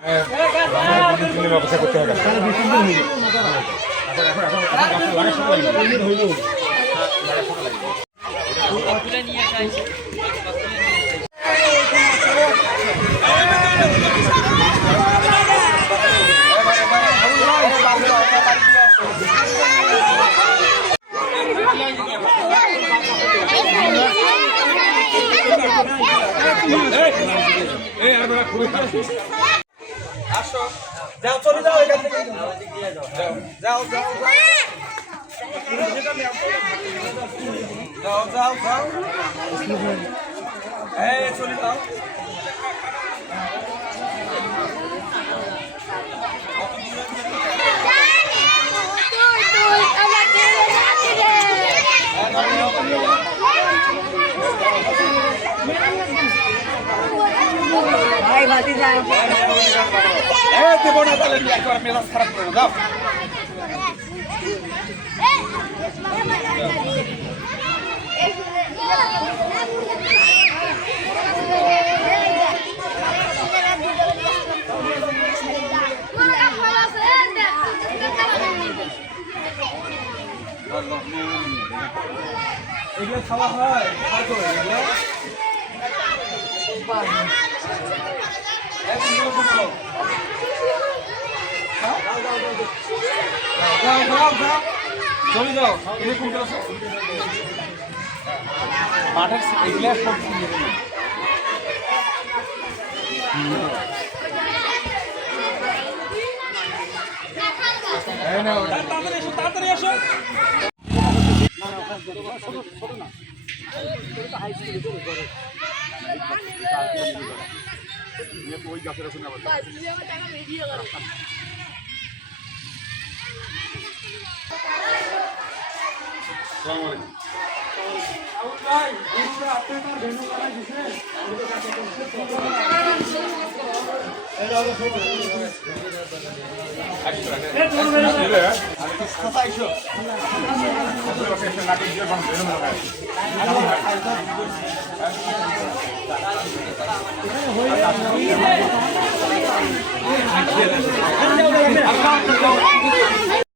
অপেক্ষা করতে হবে। আসো যাও, চলে যাও এখান থেকে, যাও যাও যাও যাও যাও, এই চলে যাও। ভাই ভাতি যাও, দেব না তাহলে একবার মেজাজ খারাপ করে দাও। এগুলো খাওয়া হয় চলে যাও। মাঠের এগুলা সব তাড়াতাড়ি আসো।